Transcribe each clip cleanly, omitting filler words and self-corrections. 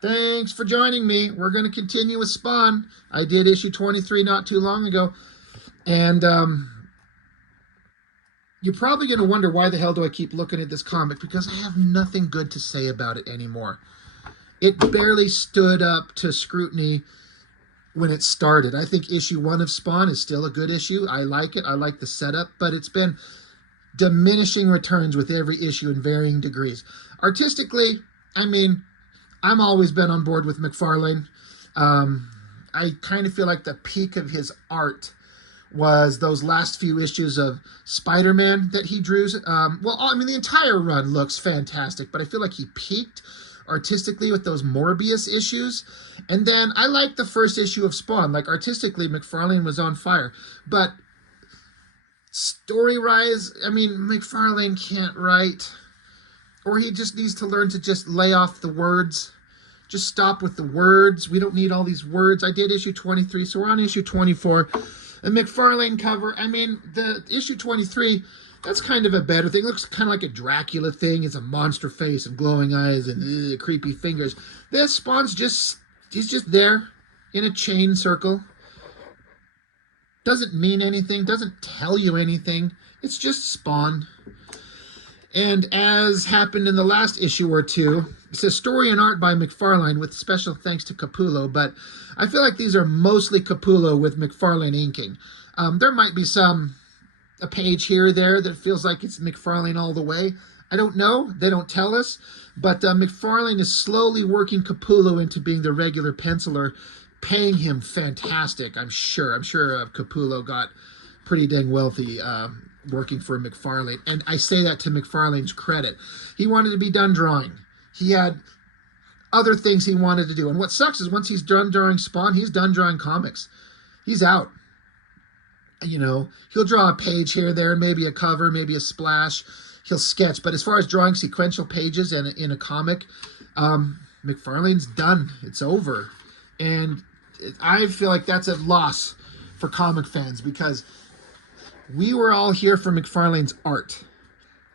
Thanks for joining me. We're going to continue with Spawn. I did issue 23 not too long ago. And you're probably going to wonder why the hell do I keep looking at this comic? Because I have nothing good to say about it anymore. It barely stood up to scrutiny when it started. I think issue 1 of Spawn is still a good issue. I like it. I like the setup. But it's been diminishing returns with every issue in varying degrees. Artistically, I mean, I'm always been on board with McFarlane. I kind of feel like the peak of his art was those last few issues of Spider-Man that he drew. Well, I mean, the entire run looks fantastic, but I feel like he peaked artistically with those Morbius issues. And then I like the first issue of Spawn. Like, artistically, McFarlane was on fire. But story-wise, I mean, McFarlane can't write. Or he just needs to learn to just lay off the words. Just stop with the words. We don't need all these words. I did issue 23, so we're on issue 24. A McFarlane cover. I mean, the issue 23, that's kind of a better thing. It looks kind of like a Dracula thing. It's a monster face and glowing eyes and creepy fingers. This Spawn's he's just there in a chain circle. Doesn't mean anything. Doesn't tell you anything. It's just Spawn. And as happened in the last issue or two, it says story and art by McFarlane with special thanks to Capullo, but I feel like these are mostly Capullo with McFarlane inking. There might be a page here or there that feels like it's McFarlane all the way. I don't know. They don't tell us. But McFarlane is slowly working Capullo into being the regular penciler, paying him fantastic, I'm sure. I'm sure Capullo got pretty dang wealthy working for McFarlane. And I say that to McFarlane's credit. He wanted to be done drawing. He had other things he wanted to do. And what sucks is once he's done drawing Spawn, he's done drawing comics. He's out. You know, he'll draw a page here, there, maybe a cover, maybe a splash. He'll sketch. But as far as drawing sequential pages in a comic, McFarlane's done. It's over. And I feel like that's a loss for comic fans because we were all here for McFarlane's art.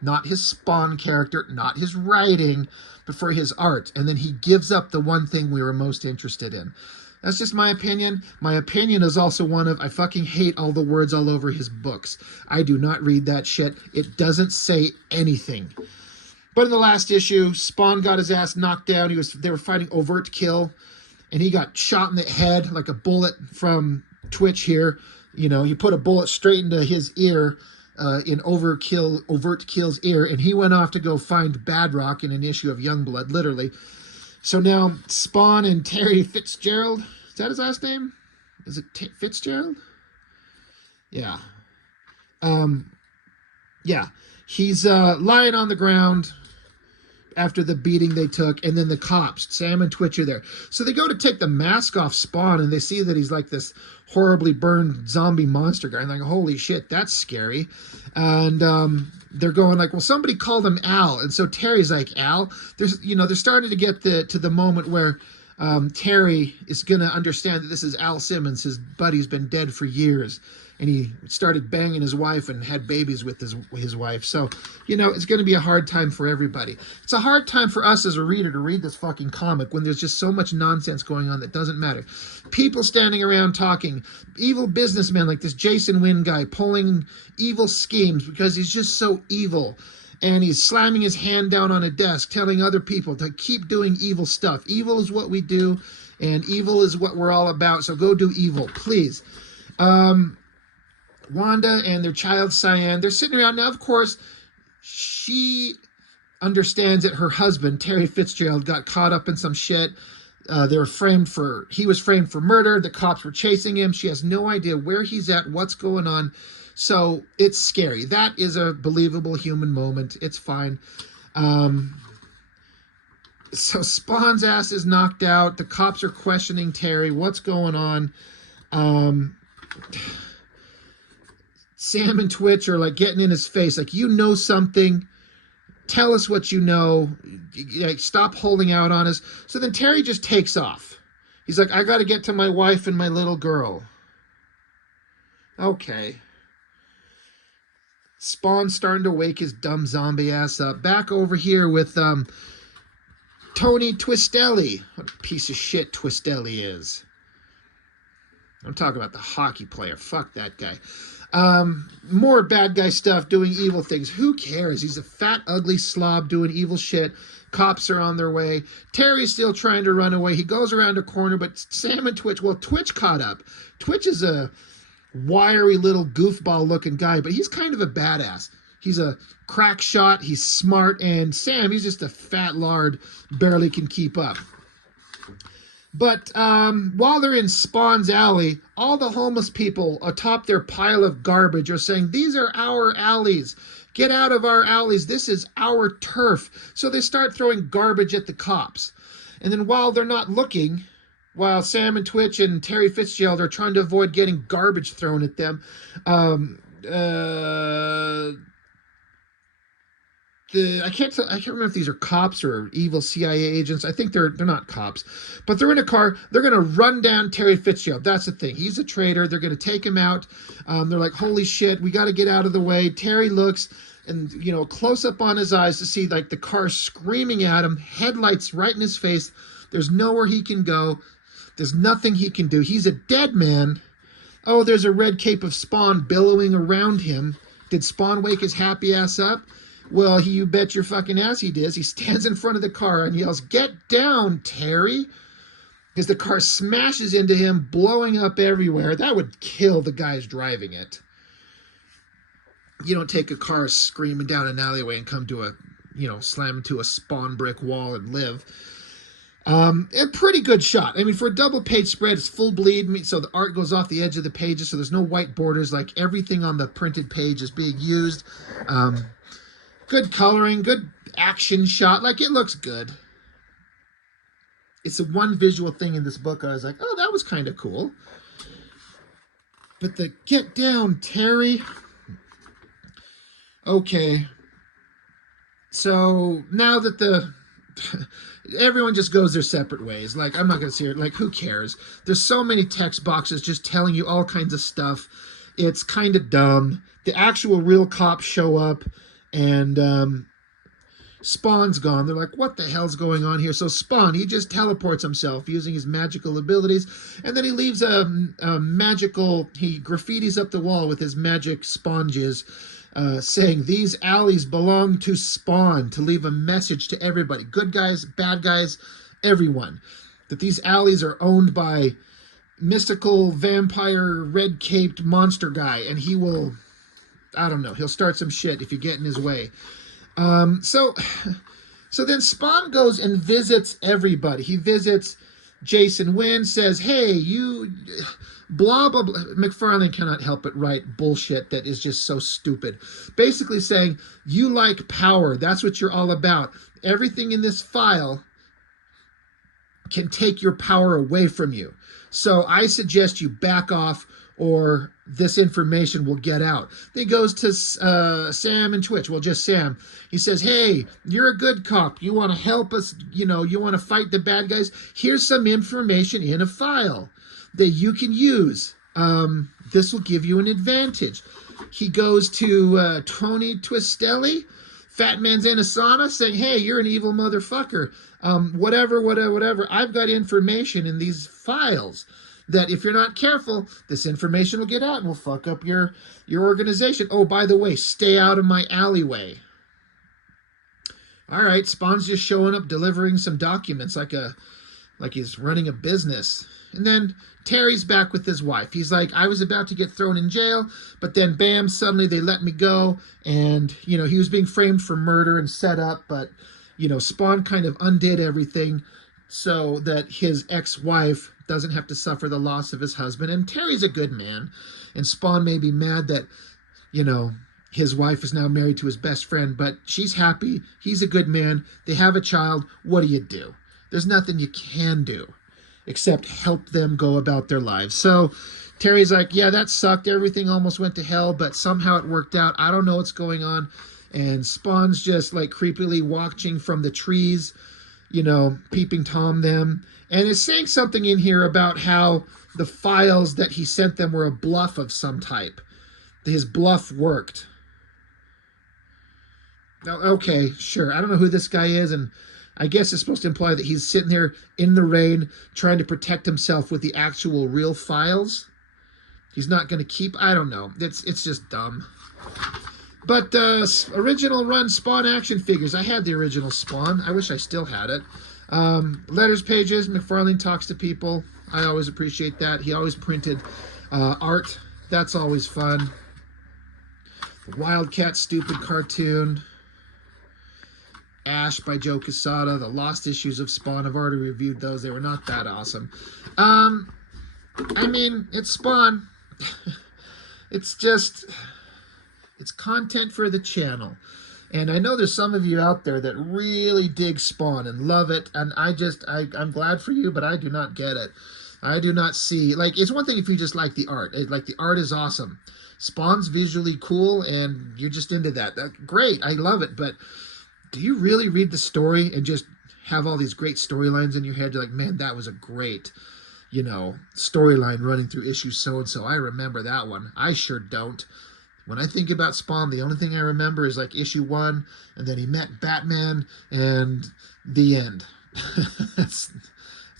Not his Spawn character, not his writing, but for his art. And then he gives up the one thing we were most interested in. That's just my opinion. My opinion is also one of, I fucking hate all the words all over his books. I do not read that shit. It doesn't say anything. But in the last issue, Spawn got his ass knocked down. They were fighting overt kill, and he got shot in the head like a bullet from Twitch here. You know, he put a bullet straight into his ear, in overt kill's ear, and he went off to go find Badrock in an issue of Youngblood, literally. So now Spawn and Terry Fitzgerald, is that his last name? Is it Fitzgerald? Yeah. Yeah. He's lying on the ground after the beating they took, and then the cops, Sam and Twitch, are there. So they go to take the mask off Spawn, and they see that he's like this horribly burned zombie monster guy. And like, holy shit, that's scary. And they're going like, well, somebody called him Al. And so Terry's like, Al? They're starting to get to the moment where Terry is going to understand that this is Al Simmons. His buddy's been dead for years. And he started banging his wife and had babies with his wife. So, it's going to be a hard time for everybody. It's a hard time for us as a reader to read this fucking comic when there's just so much nonsense going on that doesn't matter. People standing around talking, evil businessmen like this Jason Wynn guy pulling evil schemes because he's just so evil. And he's slamming his hand down on a desk telling other people to keep doing evil stuff. Evil is what we do, and evil is what we're all about, so go do evil, please. Wanda and their child Cyan, they're sitting around. Now, of course, she understands that her husband, Terry Fitzgerald, got caught up in some shit. He was framed for murder. The cops were chasing him. She has no idea where he's at, what's going on. So it's scary. That is a believable human moment. It's fine. So Spawn's ass is knocked out. The cops are questioning Terry. What's going on? Sam and Twitch are like getting in his face. Like, you know something. Tell us what you know. Like, stop holding out on us. So then Terry just takes off. He's like, I got to get to my wife and my little girl. Okay. Spawn's starting to wake his dumb zombie ass up. Back over here with Tony Twistelli. What a piece of shit Twistelli is. I'm talking about the hockey player. Fuck that guy. More bad guy stuff, doing evil things. Who cares? He's a fat, ugly slob doing evil shit. Cops are on their way. Terry's still trying to run away. He goes around a corner, but Sam and Twitch, well, Twitch caught up. Twitch is a wiry little goofball looking guy, but he's kind of a badass. He's a crack shot. He's smart. And Sam, he's just a fat lard, barely can keep up. But while they're in Spawn's alley, all the homeless people atop their pile of garbage are saying, these are our alleys. Get out of our alleys. This is our turf. So they start throwing garbage at the cops. And then while they're not looking, while Sam and Twitch and Terry Fitzgerald are trying to avoid getting garbage thrown at them, I can't remember if these are cops or evil CIA agents. I think they're not cops, but they're in a car. They're going to run down Terry Fitzgerald. That's the thing. He's a traitor. They're going to take him out. They're like, holy shit, we got to get out of the way. Terry looks and, you know, close up on his eyes to see like the car screaming at him, headlights right in his face. There's nowhere he can go. There's nothing he can do. He's a dead man. Oh, there's a red cape of Spawn billowing around him. Did Spawn wake his happy ass up? Well, you bet your fucking ass he does. He stands in front of the car and yells, get down, Terry. Because the car smashes into him, blowing up everywhere. That would kill the guys driving it. You don't take a car screaming down an alleyway and come to a, you know, slam into a Spawn brick wall and live. A pretty good shot. I mean, for a double page spread, it's full bleed, so the art goes off the edge of the pages, so there's no white borders. Like, everything on the printed page is being used. Good coloring, good action shot. Like, it looks good. It's the one visual thing in this book I was like, oh, that was kind of cool. But the get down, Terry. Okay. So now that everyone just goes their separate ways. Like, I'm not going to see it. Like, who cares? There's so many text boxes just telling you all kinds of stuff. It's kind of dumb. The actual real cops show up. And Spawn's gone. They're like, what the hell's going on here? So Spawn, he just teleports himself using his magical abilities. And then he leaves a magical, he graffitis up the wall with his magic sponges, saying, these alleys belong to Spawn, to leave a message to everybody. Good guys, bad guys, everyone. That these alleys are owned by mystical vampire red-caped monster guy. And he will... I don't know. He'll start some shit if you get in his way. So then Spawn goes and visits everybody. He visits Jason Wynn, says, hey, you, blah, blah, blah. McFarlane cannot help but write bullshit that is just so stupid. Basically saying, you like power. That's what you're all about. Everything in this file can take your power away from you. So I suggest you back off, or this information will get out. Then he goes to Sam and Twitch. Well, just Sam. He says, hey, you're a good cop. You want to help us, you know, you want to fight the bad guys? Here's some information in a file that you can use. This will give you an advantage. He goes to Tony Twistelli, Fat Man's in a sauna, saying, hey, you're an evil motherfucker. Whatever. I've got information in these files that if you're not careful, this information will get out and will fuck up your organization. Oh, by the way, stay out of my alleyway. All right, Spawn's just showing up, delivering some documents like he's running a business. And then Terry's back with his wife. He's like, I was about to get thrown in jail, but then bam, suddenly they let me go. And, you know, he was being framed for murder and set up, but, you know, Spawn kind of undid everything so that his ex-wife doesn't have to suffer the loss of his husband. And Terry's a good man. And Spawn may be mad that, you know, his wife is now married to his best friend, but she's happy. He's a good man. They have a child. What do? There's nothing you can do except help them go about their lives. So Terry's like, yeah, that sucked. Everything almost went to hell, but somehow it worked out. I don't know what's going on. And Spawn's just like creepily watching from the trees, you know, peeping Tom them. And is saying something in here about how the files that he sent them were a bluff of some type. His bluff worked. Okay, sure. I don't know who this guy is, and I guess it's supposed to imply that he's sitting there in the rain trying to protect himself with the actual real files. He's not going to keep... I don't know. It's just dumb. But original run Spawn action figures. I had the original Spawn. I wish I still had it. Letters pages. McFarlane talks to people. I always appreciate that. He always printed art. That's always fun. The Wildcat stupid cartoon. Ash by Joe Quesada. The lost issues of Spawn. I've already reviewed those. They were not that awesome. I mean, it's Spawn. It's just... It's content for the channel. And I know there's some of you out there that really dig Spawn and love it. And I'm glad for you, but I do not get it. I do not see... Like, it's one thing if you just like the art. Like, the art is awesome. Spawn's visually cool, and you're just into that. Great, I love it. But do you really read the story and just have all these great storylines in your head? You're like, man, that was a great, you know, storyline running through issue so-and-so. I remember that one. I sure don't. When I think about Spawn, the only thing I remember is like issue 1, and then he met Batman, and the end. That's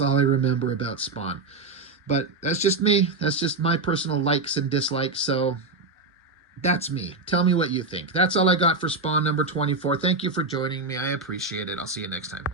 all I remember about Spawn. But that's just me. That's just my personal likes and dislikes. So that's me. Tell me what you think. That's all I got for Spawn number 24. Thank you for joining me. I appreciate it. I'll see you next time.